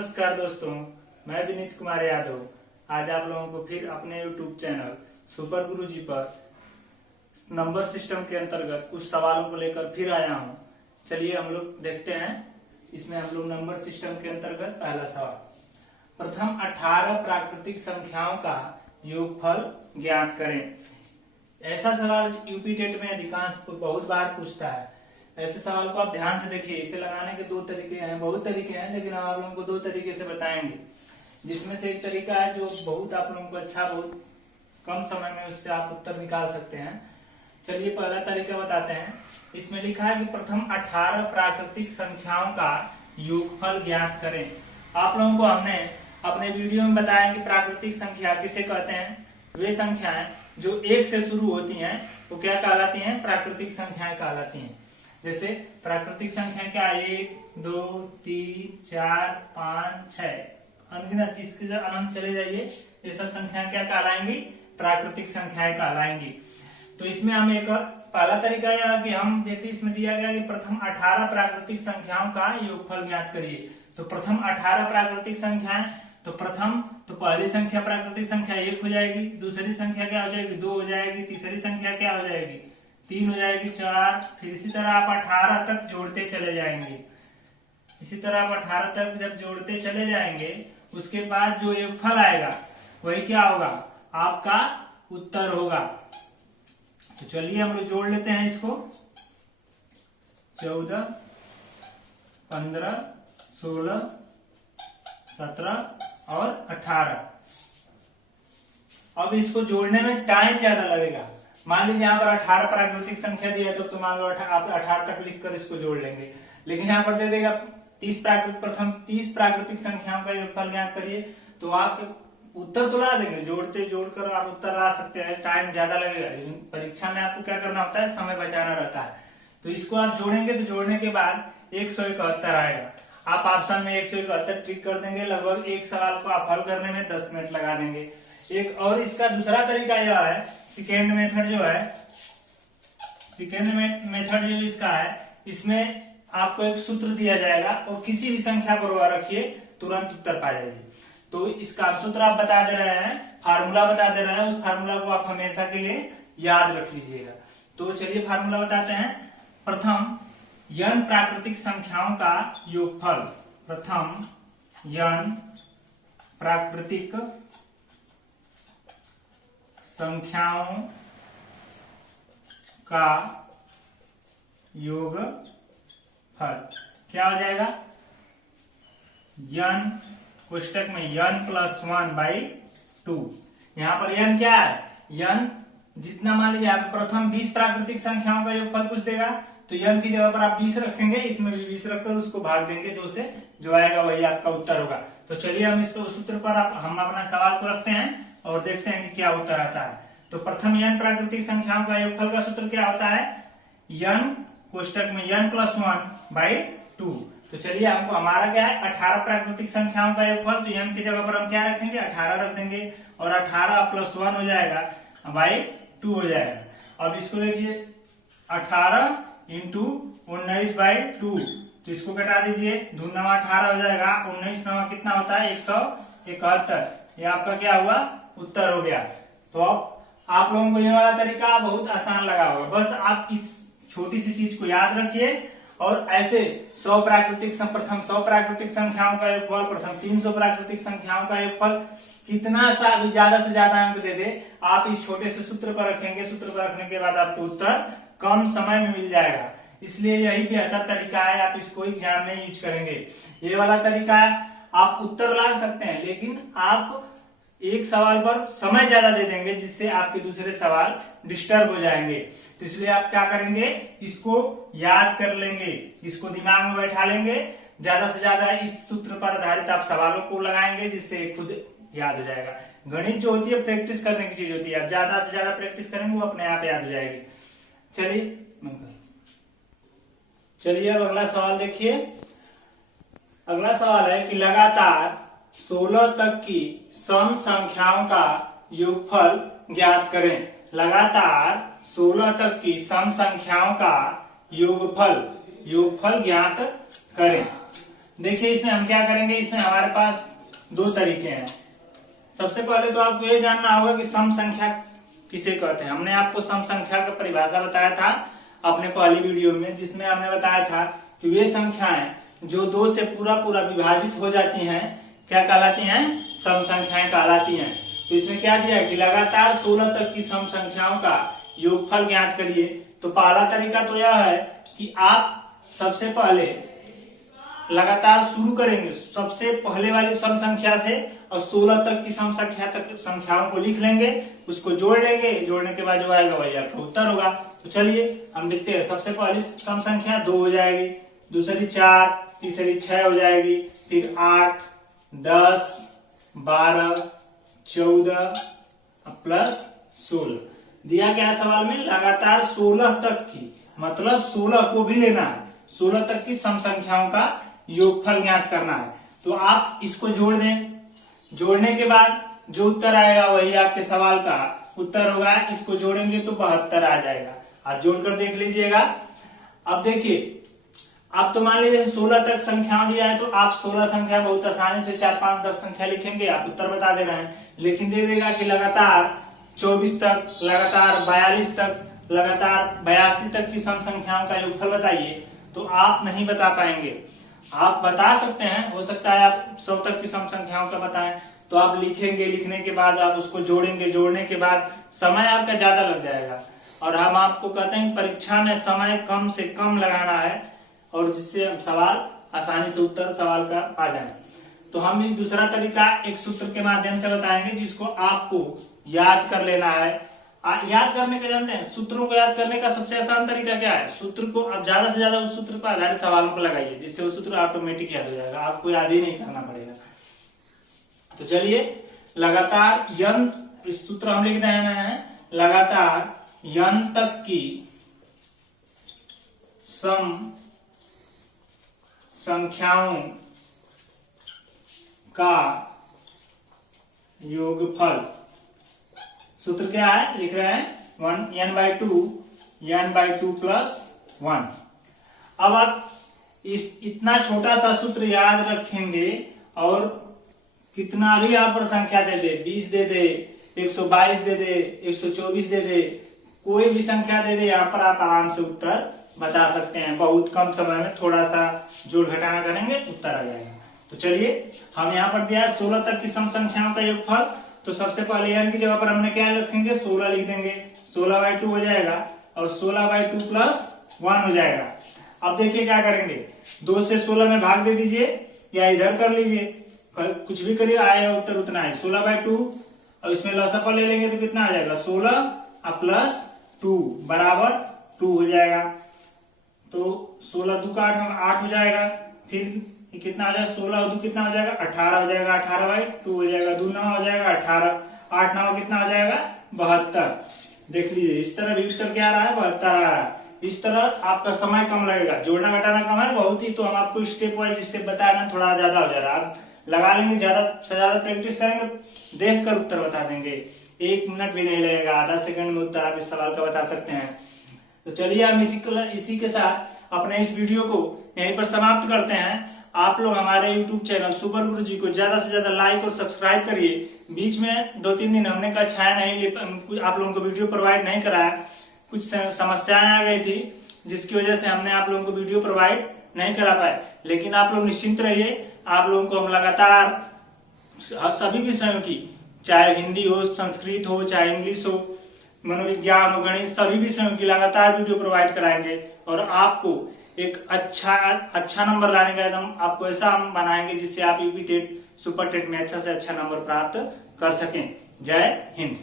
नमस्कार दोस्तों, मैं विनीत कुमार यादव आज आप लोगों को फिर अपने YouTube चैनल सुपर गुरुजी पर नंबर सिस्टम के अंतर्गत कुछ सवालों को लेकर फिर आया हूं। चलिए हम लोग देखते हैं। इसमें हम लोग नंबर सिस्टम के अंतर्गत पहला सवाल, प्रथम 18 प्राकृतिक संख्याओं का योगफल ज्ञात करें। ऐसा सवाल यूपी टेट में अधिकांश बहुत बार पूछता है। ऐसे सवाल को आप ध्यान से देखिए। इसे लगाने के दो तरीके हैं, बहुत तरीके हैं, लेकिन हम आप लोगों को दो तरीके से बताएंगे। जिसमें से एक तरीका है जो बहुत आप लोगों को अच्छा, बहुत कम समय में उससे आप उत्तर निकाल सकते हैं। चलिए पहला तरीका बताते हैं। इसमें लिखा है कि प्रथम 18 प्राकृतिक संख्याओं का योगफल ज्ञात करें। आप लोगों को हमने अपने वीडियो में बताया कि प्राकृतिक संख्या किसे कहते हैं। वे संख्याएं जो 1 से शुरू होती हैं वो क्या कहलाती हैं? प्राकृतिक संख्याएं कहलाती हैं। जैसे प्राकृतिक संख्या क्या? 1 2 3 4 5 6 अनगिनत, इसके जब अनंत चले जाइए ये सब संख्याएं क्या कहलाएंगी? प्राकृतिक संख्याएं कहलाएंगी। तो इसमें हम एक पहला तरीका यह है कि हम देखिए, इसमें दिया गया कि प्रथम 18 प्राकृतिक संख्याओं का योगफल ज्ञात करिए। तो प्रथम 18 प्राकृतिक संख्याएं, तो प्रथम तो पहली संख्या प्राकृतिक संख्या 1 हो जाएगी, दूसरी संख्या क्या हो जाएगी? 2 हो जाएगी, तीसरी संख्या क्या हो जाएगी? 3 हो जाएगी, 4, फिर इसी तरह आप 18 तक जोड़ते चले जाएंगे। इसी तरह आप 18 तक जब जोड़ते चले जाएंगे, उसके बाद जो योगफल आएगा वही क्या होगा? आपका उत्तर होगा। तो चलिए हम लोग जोड़ लेते हैं इसको। 14 15 16 17 और 18। अब इसको जोड़ने में टाइम ज्यादा लगेगा। मान लीजिए यहाँ पर 18 प्राकृतिक संख्या दिया है, तो मान लो आप 18 तक लिखकर इसको जोड़ लेंगे। लेकिन यहाँ पर दे देगा 30 प्रथम 30 प्राकृतिक संख्याओं का योगफल ज्ञात करिए, तो आप उत्तर तो ला देंगे। जोड़कर आप उत्तर ला सकते हैं, टाइम ज्यादा लगेगा। लेकिन परीक्षा में आपको क्या करना होता है? समय बचाना रहता है। तो इसको आप जोड़ेंगे, तो जोड़ने के बाद 171 आएगा। आप ऑप्शन में 171 टिक कर देंगे। लगभग एक सवाल को आप हल करने में 10 मिनट लगा देंगे। एक और इसका दूसरा तरीका यह है, सेकेंड मेथड जो है, सेकेंड मेथड जो इसका है, इसमें आपको एक सूत्र दिया जाएगा और किसी भी संख्या पर वह रखिए, तुरंत उत्तर पा जाइए। तो इसका सूत्र आप बता दे रहे हैं, फार्मूला बता दे रहे हैं, उस फार्मूला को आप हमेशा के लिए याद रख लीजिएगा। तो चलिए फार्मूला बताते हैं। प्रथम n प्राकृतिक संख्याओं का योगफल, प्रथम n प्राकृतिक संख्याओं का योगफल क्या हो जाएगा? n कोष्टक में n + 1/2। यहाँ पर n क्या है? n जितना, मान लीजिए आप प्रथम 20 प्राकृतिक संख्याओं का योगफल पूछ देगा, तो n की जगह पर आप 20 रखेंगे, इसमें भी 20 रखकर उसको भाग देंगे 2 से, जो आएगा वही आपका उत्तर होगा। तो चलिए हम इसको सूत्र पर हम अपना सवाल को रखते हैं और देखते हैं कि क्या उत्तर आता है। तो प्रथम n प्राकृतिक संख्याओं का योगफल का सूत्र क्या होता है? n कोष्टक में n + 1/2। तो चलिए हमको, हमारा क्या है? 18 प्राकृतिक संख्याओं का योगफल। तो n की जगह पर हम क्या रखेंगे? 18 रख देंगे, और 18 + 1 हो जाएगा /2 हो जाएगा। अब इसको देखिए, 18 × 19/2, तो इसको घटा दीजिए, 2 9 18 हो जाएगा, 19 9 कितना होता है? 171। ये आपका क्या हुआ? उत्तर हो गया। तो अब आप लोगों को ये वाला तरीका बहुत आसान लगा होगा। बस आप इस छोटी सी चीज को याद रखिए, और ऐसे 100 प्राकृतिक प्रथम 100 प्राकृतिक संख्याओं का योगफल, प्रथम 300 प्राकृतिक संख्याओं का योगफल, कितना सा भी ज्यादा से ज्यादा अंक दे दे, आप इस छोटे से सूत्र पर रखेंगे। सूत्र पर रखने के बाद आपको उत्तर कम समय में मिल जाएगा। इसलिए यही बेहतर तरीका है। आप इसको एग्जाम में यूज करेंगे। ये वाला तरीका आप उत्तर ला सकते हैं, लेकिन आप एक सवाल पर समय ज्यादा दे देंगे, जिससे आपके दूसरे सवाल डिस्टर्ब हो जाएंगे। तो इसलिए आप क्या करेंगे? इसको याद कर लेंगे, इसको दिमाग में बैठा लेंगे। ज्यादा से ज्यादा इस सूत्र पर आधारित आप सवालों को लगाएंगे, जिससे खुद याद हो जाएगा। गणित जो होती है प्रैक्टिस करने की चीज होती है। आप ज्यादा से ज्यादा प्रैक्टिस करेंगे, वो अपने आप याद हो जाएगी। चलिए अब अगला सवाल देखिए। अगला सवाल है कि लगातार 16 तक की सम संख्याओं का योगफल ज्ञात करें। लगातार 16 तक की सम संख्याओं का योगफल ज्ञात करें। देखिए इसमें हम क्या करेंगे, इसमें हमारे पास दो तरीके हैं। सबसे पहले तो आपको ये जानना होगा कि सम संख्या किसे कहते हैं। हमने आपको सम संख्या का परिभाषा बताया था अपने पहली वीडियो में, जिसमें हमने बताया था कि वे संख्याएं जो दो से पूरा पूरा विभाजित हो जाती हैं क्या कहलाती हैं, सम संख्याएं कहलाती हैं। तो इसमें क्या दिया है कि लगातार 16 तक की सम संख्याओं का योगफल ज्ञात करिए। तो पहला तरीका तो यह है कि आप सबसे पहले लगातार शुरू करेंगे सबसे पहले वाली सम संख्या से और 16 तक की सम संख्या तक संख्याओं को लिख लेंगे, उसको जोड़ लेंगे, जोड़ने के बाद जो आएगा वही आपका उत्तर होगा। तो चलिए हम लिखते हैं। सबसे पहली सम संख्या 2 हो जाएगी, दूसरी 4, तीसरी 6 हो जाएगी, फिर 8, 10, 12, 14 प्लस 16। दिया गया सवाल में लगातार 16 तक की, मतलब 16 को भी लेना है, 16 तक की सम संख्याओं का योगफल ज्ञात करना है। तो आप इसको जोड़ दें, जोड़ने के बाद जो उत्तर आएगा वही आपके सवाल का उत्तर होगा। इसको जोड़ेंगे तो 72 आ जाएगा। आप जोड़कर देख लीजिएगा। अब देखिए, आप तो मान लीजिए 16 तक संख्या दिया है, तो आप 16 संख्या बहुत आसानी से 4, 5, 10 संख्या लिखेंगे, आप उत्तर बता दे रहे हैं। लेकिन दे देगा कि लगातार 24 तक, लगातार 42 तक, लगातार 82 तक की सम संख्याओं का योगफल बताइए, तो आप नहीं बता पाएंगे। आप बता सकते हैं, हो सकता है आप 100 तक की सम संख्याओं का बताएं, तो आप लिखेंगे, लिखने के बाद आप उसको जोड़ेंगे, जोड़ने के बाद समय आपका ज्यादा लग जाएगा। और हम आपको कहते हैं परीक्षा में समय कम से कम लगाना है, और जिससे हम सवाल आसानी से उत्तर सवाल का पा जाए। तो हम एक दूसरा तरीका एक सूत्र के माध्यम से बताएंगे, जिसको आपको याद कर लेना है। याद करने का जानते हैं, सूत्रों को याद करने का सबसे आसान तरीका क्या है, सूत्र को आप ज्यादा से ज्यादा उस सूत्र पर आधारित सवालों को लगाइए, जिससे वो सूत्र ऑटोमेटिक याद हो जाएगा, आपको याद ही नहीं करना पड़ेगा। तो चलिए, लगातार यन, इस सूत्र हम लिख रहे हैं, लगातार यन तक की सम संख्याओं का योगफल। सूत्र क्या है, लिख रहे हैं 1 n/2 प्लस 1। अब आप इतना छोटा सा सूत्र याद रखेंगे, और कितना भी यहाँ पर संख्या दे दे, 20 दे दे, 122 दे दे, 124 दे दे, कोई भी संख्या दे दे, यहाँ पर आप आराम से उत्तर बता सकते हैं। बहुत कम समय में थोड़ा सा जोड़ घटाना करेंगे, उत्तर आ जाएगा। तो चलिए, हम यहाँ पर दिया है 16 तक की सम संख्याओं का योगफल। तो सबसे पहले n की जगह पर हमने क्या रखेंगे, 16 लिख देंगे, 16/2 हो जाएगा, और 16/2 प्लस 1 हो जाएगा। अब देखिए क्या करेंगे, 2 से 16 में भाग दे दीजिए, या इधर कर लीजिए, कुछ भी करिए, आएगा उत्तर उतना है। 16/2, और इसमें लसापा ले लेंगे तो कितना आ जाएगा, 16 प्लस 2 बराबर 2 हो जाएगा। तो 16 2 का 8 हो जाएगा। फिर कितना हो जाएगा, 16 और 2 कितना हो जाएगा, 18 हो जाएगा, 18/2 हो जाएगा, 2 9 हो जाएगा 18, 8 9 कितना हो जाएगा, 72। देख लीजिए, इस तरह भी उत्तर क्या आ रहा है, 72 आ रहा है। इस तरह आपका समय कम लगेगा, जोड़ना घटाना कम है बहुत ही, तो हम आपको स्टेप वाइज स्टेप बता रहे हैं, थोड़ा ज्यादा हो जाएगा। आप लगा लेंगे, ज्यादा से ज्यादा प्रैक्टिस करेंगे, देख कर उत्तर बता देंगे, 1 मिनट भी नहीं लगेगा, आधा सेकंड में उत्तर आप इस सवाल का बता सकते हैं। तो चलिए, हम इसी के साथ अपने इस वीडियो को यहीं पर समाप्त करते हैं। आप लोग हमारे YouTube चैनल सुपर गुरु जी को ज्यादा से ज्यादा लाइक और सब्सक्राइब करिए। बीच में 2-3 दिन हमने कक्षाएं नहीं, आप लोगों को वीडियो प्रोवाइड नहीं कराया, कुछ समस्याएं आ गई थी, जिसकी वजह से हमने आप लोगों को वीडियो प्रोवाइड नहीं करा पाए। लेकिन आप लोग निश्चिंत रहिए, आप लोगों को हम लगातार सभी विषयों की, चाहे हिंदी हो, संस्कृत हो, चाहे इंग्लिश हो, मनोविज्ञान हो, गणित, सभी विषयों की लगातार वीडियो प्रोवाइड कराएंगे, और आपको एक अच्छा नंबर लाने का एकदम आपको ऐसा हम बनाएंगे, जिससे आप यूपी टेट, सुपर टेट में अच्छा से अच्छा नंबर प्राप्त कर सकें। जय हिंद।